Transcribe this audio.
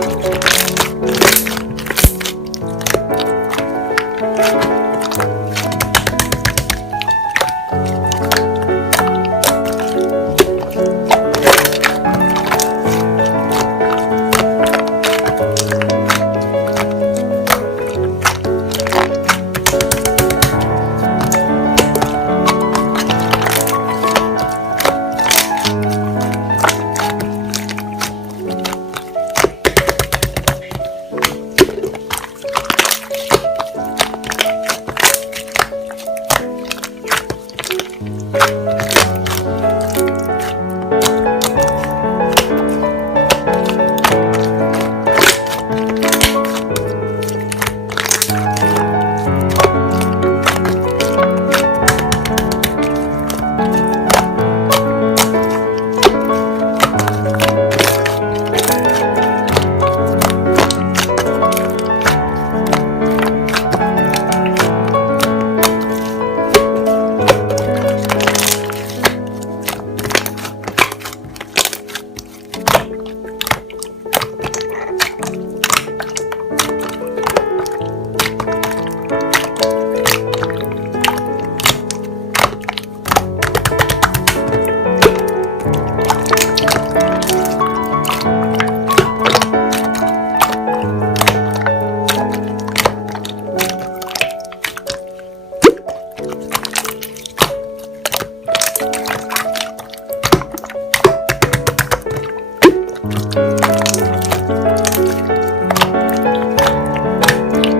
Thank you.